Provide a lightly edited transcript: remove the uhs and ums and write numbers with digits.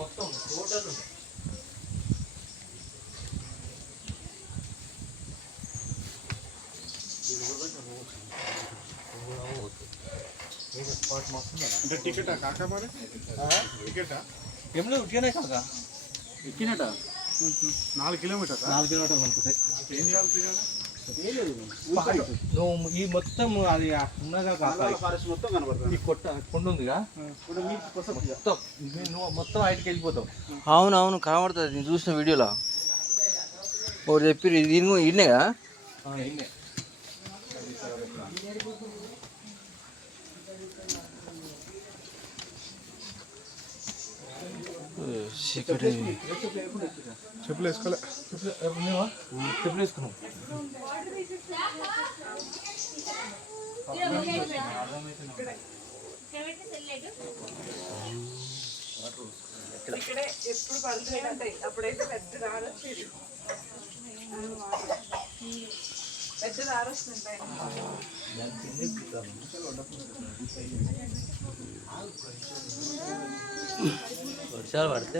మొత్తం టోటల్ అంటే టికెటా కాకా మరి టికెటా ఏం లేదు ఉట్టిగానే కాక ఎక్కినట 4 కిలోమీటర్స్ 4 కిలోమీటర్లు అనుకుంటే ఏం చేయాలి తిరగాలి నువ్వు ఈ మొత్తం అది ఉన్నగా కాక ఫారెస్ట్ మొత్తం కనబడుతుంది ఈ కొండ ఉందిగా మొత్తం నువ్వు మొత్తం ఆయటికి వెళ్ళిపోతావు. అవునవును కనబడుతుంది నేను చూసిన వీడియోలో ఒకటి చెప్పి దీని ఇన్నే కదా చెప్పులు వేసుకోలే చెప్పులు వేసుకున్నావు ఇక్కడే ఎప్పుడు పడుతుంది ఉంటాయి. అప్పుడైతే పెద్ద దారొచ్చేది, పెద్ద దారొస్తుంటాయి. వర్షాలు పడితే